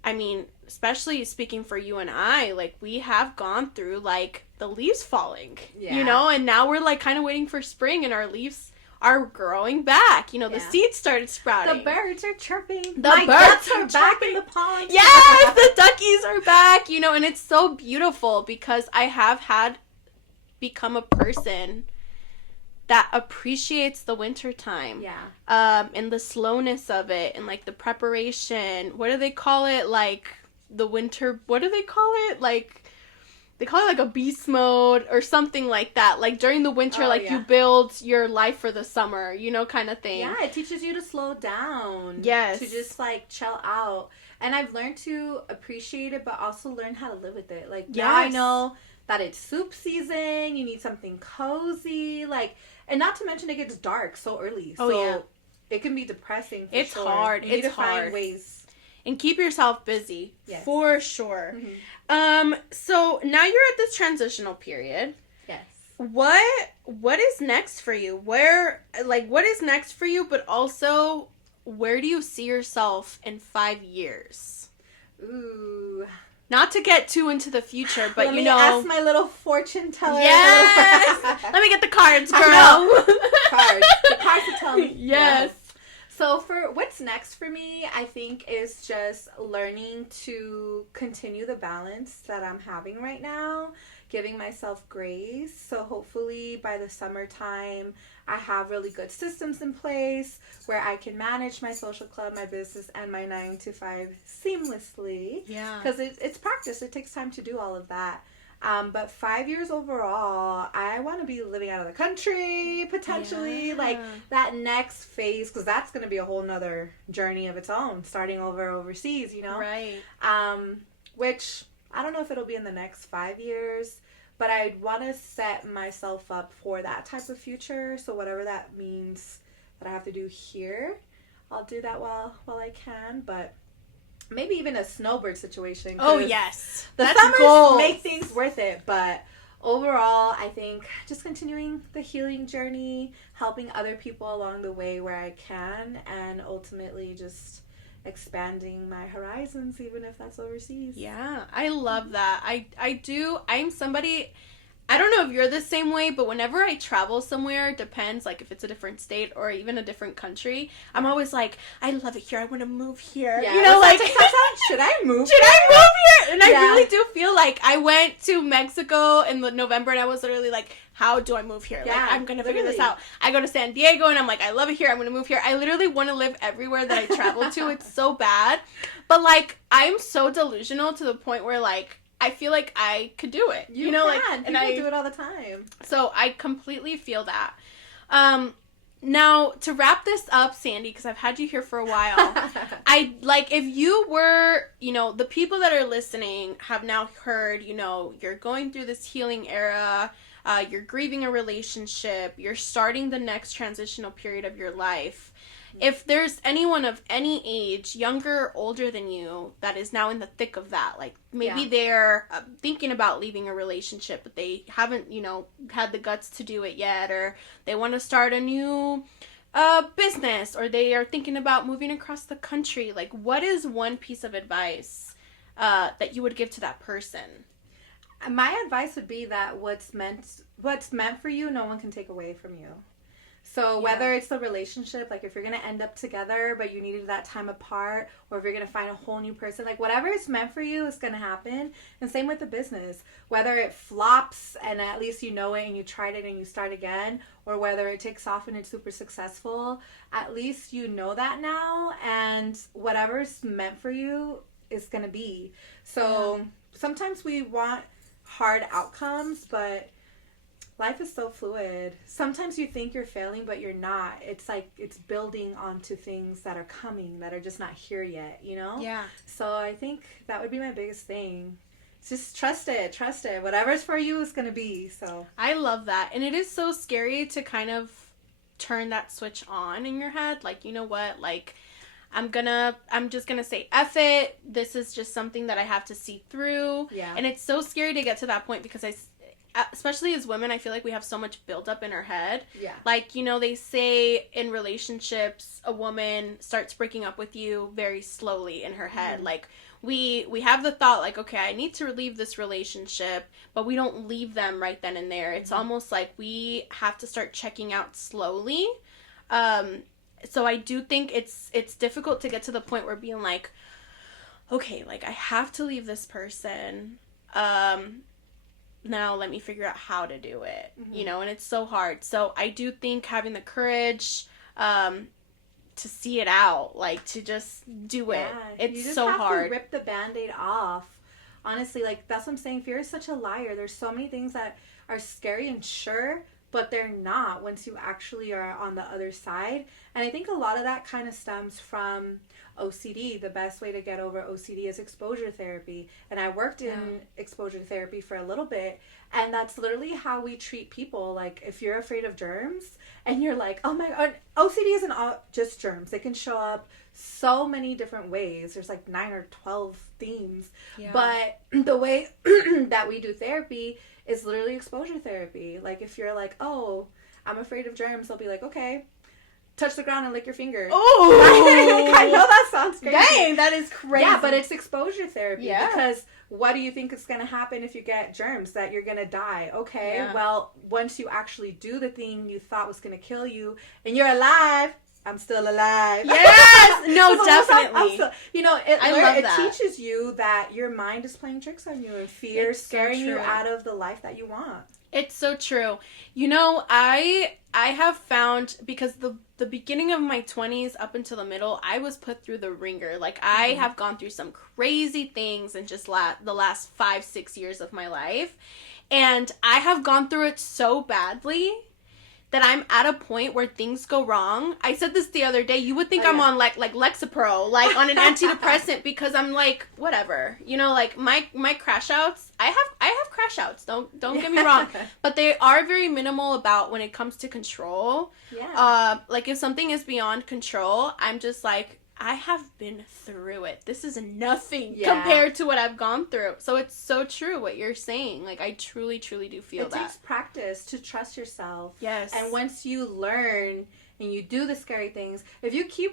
I mean, especially speaking for you and I, like, we have gone through, like, the leaves falling, you know, and now we're, like, kind of waiting for spring and our leaves are growing back. You know, the seeds started sprouting. The birds are chirping. The birds are back in the pond. Yes, the duckies are back, you know, and it's so beautiful because I have become a person that appreciates the winter time. Yeah. And the slowness of it and, like, the preparation. What do they call it? Like, the winter, what do they call it? Like, they call it, like, a beast mode or something like that. Like, during the winter, you build your life for the summer, you know, kind of thing. Yeah, it teaches you to slow down. Yes. To just, like, chill out. And I've learned to appreciate it, but also learn how to live with it. Like, now I know that it's soup season, you need something cozy, like, and not to mention it gets dark so early. So it can be depressing. It's hard. You need to find ways. And keep yourself busy. Yes. For sure. Mm-hmm. So now you're at this transitional period. Yes. What is next for you? What is next for you, but also where do you see yourself in 5 years? Ooh. Not to get too into the future, but Let me ask my little fortune teller. Yes. Let me get the cards, girl. Cards. The cards to tell me. Yes. So for what's next for me, I think is just learning to continue the balance that I'm having right now, giving myself grace. So hopefully by the summertime, I have really good systems in place where I can manage my social club, my business, and my 9 to 5 seamlessly. Yeah. Because it's practice. It takes time to do all of that. But 5 years overall, I want to be living out of the country, potentially, like that next phase, because that's going to be a whole nother journey of its own, starting over overseas, you know? Right. Which I don't know if it'll be in the next 5 years, but I want to set myself up for that type of future. So whatever that means that I have to do here, I'll do that while I can. But maybe even a snowbird situation. Oh, yes. The That's summers goals. make things worth it, but overall, I think just continuing the healing journey, helping other people along the way where I can, and ultimately just expanding my horizons, even if that's overseas. Yeah, I love that. I do. I'm somebody, I don't know if you're the same way, but whenever I travel somewhere, it depends, like if it's a different state or even a different country, I'm always like, I love it here. I want to move here. Yeah, you know, like, should I move? Should I move here? And Yeah. I really do feel like I went to Mexico in November and I was literally like, how do I move here? Yeah, like, I'm going to figure this literally. out. I go to San Diego and I'm like, I love it here. I'm going to move here. I literally want to live everywhere that I travel to. It's so bad. But, like, I'm so delusional to the point where, like, I feel like I could do it. You know, can. like, and People I do it all the time. So I completely feel that. Now, to wrap this up, Sandi, because I've had you here for a while, I, like, if you were, you know, the people that are listening have now heard, you know, you're going through this healing era, you're grieving a relationship, you're starting the next transitional period of your life. If there's anyone of any age, younger or older than you, that is now in the thick of that, like maybe they're thinking about leaving a relationship, but they haven't, you know, had the guts to do it yet, or they want to start a new business, or they are thinking about moving across the country, like what is one piece of advice that you would give to that person? My advice would be that what's meant for you, no one can take away from you. So whether it's the relationship, like if you're going to end up together, but you needed that time apart, or if you're going to find a whole new person, like whatever is meant for you is going to happen. And same with the business, whether it flops and at least you know it and you tried it and you start again, or whether it takes off and it's super successful, at least you know that now, and whatever's meant for you is going to be. So sometimes we want hard outcomes, but life is so fluid. Sometimes you think you're failing, but you're not. It's like it's building onto things that are coming that are just not here yet, you know? Yeah. So I think that would be my biggest thing. Just trust it. Whatever's for you is going to be. So I love that. And it is so scary to kind of turn that switch on in your head. Like, you know what? Like, I'm just gonna say F it. This is just something that I have to see through. Yeah. And it's so scary to get to that point because especially as women, I feel like we have so much built up in our head. Yeah. Like, you know, they say in relationships, a woman starts breaking up with you very slowly in her head. Mm-hmm. Like, we have the thought, like, okay, I need to leave this relationship, but we don't leave them right then and there. It's almost like we have to start checking out slowly. So I do think it's difficult to get to the point where being like, okay, like, I have to leave this person. Now let me figure out how to do it, you know, and it's so hard. So I do think having the courage to see it out, like to just do it. It's so hard. You just have to rip the Band-Aid off. Honestly, like that's what I'm saying. Fear is such a liar. There's so many things that are scary and sure, but they're not once you actually are on the other side. And I think a lot of that kind of stems from OCD. The best way to get over OCD is exposure therapy. And I worked in exposure therapy for a little bit. And that's literally how we treat people. Like, if you're afraid of germs and you're like, oh my God, OCD isn't all just germs. They can show up so many different ways. There's like 9 or 12 themes. Yeah. But the way that we do therapy is literally exposure therapy. Like, if you're like, oh, I'm afraid of germs, they'll be like, okay, touch the ground and lick your finger. Oh! I know that sounds crazy. Dang, that is crazy. Yeah, but it's exposure therapy. Yeah. Because what do you think is going to happen if you get germs? That you're going to die. Okay, well, once you actually do the thing you thought was going to kill you and you're alive, I'm still alive. Yes! No, definitely. You know, it teaches you that your mind is playing tricks on you and fear scaring you out of the life that you want. It's so true. You know, I have found, because the beginning of my 20s up until the middle, I was put through the ringer. Like, I have gone through some crazy things in just the last 5-6 years of my life. And I have gone through it so badly that I'm at a point where things go wrong. I said this the other day. You would think I'm on like Lexapro, like on an antidepressant, because I'm like, whatever. You know, like my crash outs, I have crash outs. Don't get me wrong, but they are very minimal about when it comes to control. Yeah. Like if something is beyond control, I'm just like, I have been through it. This is nothing compared to what I've gone through. So it's so true what you're saying. Like, I truly, truly do feel that. It takes practice to trust yourself. Yes. And once you learn and you do the scary things, if you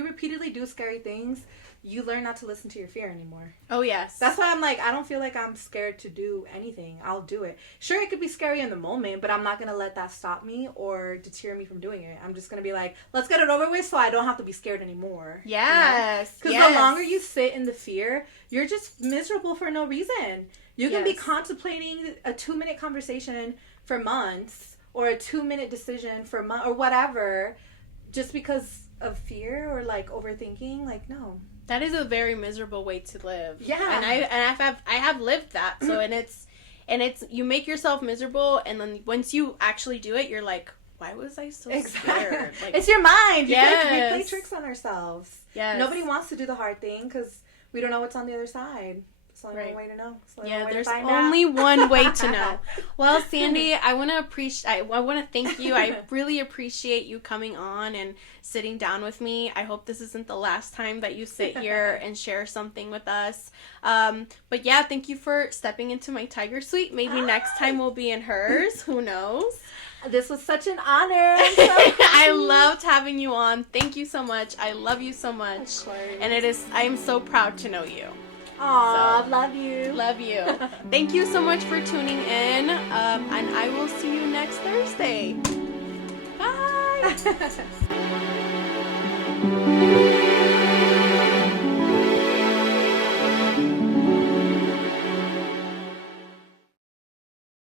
repeatedly do scary things, you learn not to listen to your fear anymore. Oh, yes. That's why I'm like, I don't feel like I'm scared to do anything. I'll do it. Sure, it could be scary in the moment, but I'm not going to let that stop me or deter me from doing it. I'm just going to be like, let's get it over with so I don't have to be scared anymore. Yes. Because the longer you sit in the fear, you're just miserable for no reason. You can be contemplating a 2-minute conversation for months or a 2-minute decision for months or whatever just because of fear or like overthinking. Like, no. That is a very miserable way to live. Yeah. And I have lived that. So and it's you make yourself miserable, and then once you actually do it, you're like, why was I so scared? Like, it's your mind. We play Yes. tricks on ourselves. Yes. Nobody wants to do the hard thing because we don't know what's on the other side. It's only one way to know. There's only one way to know. Well, Sandi, I want to thank you. I really appreciate you coming on and sitting down with me. I hope this isn't the last time that you sit here and share something with us. But yeah, thank you for stepping into my tiger suite. Maybe next time we'll be in hers. Who knows? This was such an honor. I'm so happy. I loved having you on. Thank you so much. I love you so much. Of course. And I am so proud to know you. Aw, love you. Love you. Thank you so much for tuning in. And I will see you next Thursday. Bye.